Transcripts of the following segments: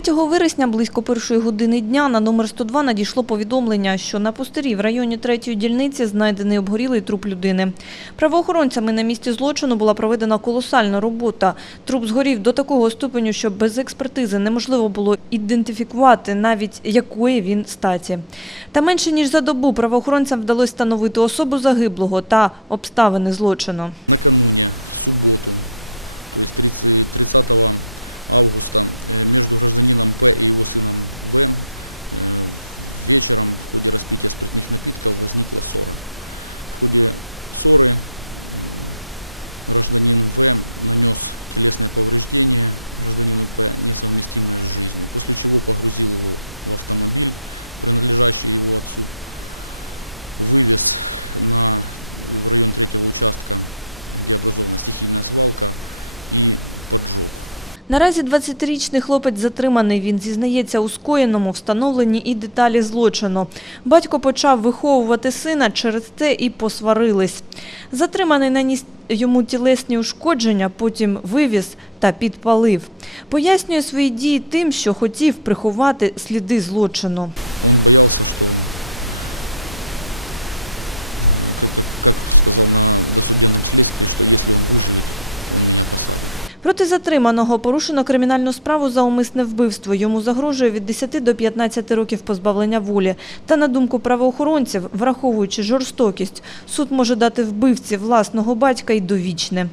3 вересня близько першої години дня на номер 102 надійшло повідомлення, що на пустирі в районі третьої дільниці знайдений обгорілий труп людини. Правоохоронцями на місці злочину була проведена колосальна робота. Труп згорів до такого ступеню, що без експертизи неможливо було ідентифікувати навіть якої він статі. Та менше ніж за добу правоохоронцям вдалося встановити особу загиблого та обставини злочину. Наразі 20-річний хлопець затриманий. Він зізнається у скоєному, встановлені і деталі злочину. Батько почав виховувати сина, через це і посварились. Затриманий наніс йому тілесні ушкодження, потім вивіз та підпалив. Пояснює свої дії тим, що хотів приховати сліди злочину. Проти затриманого порушено кримінальну справу за умисне вбивство. Йому загрожує від 10 до 15 років позбавлення волі. Та на думку правоохоронців, враховуючи жорстокість, суд може дати вбивці власного батька й довічне.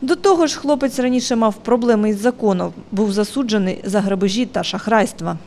До того ж, хлопець раніше мав проблеми із законом, був засуджений за грабежі та шахрайства.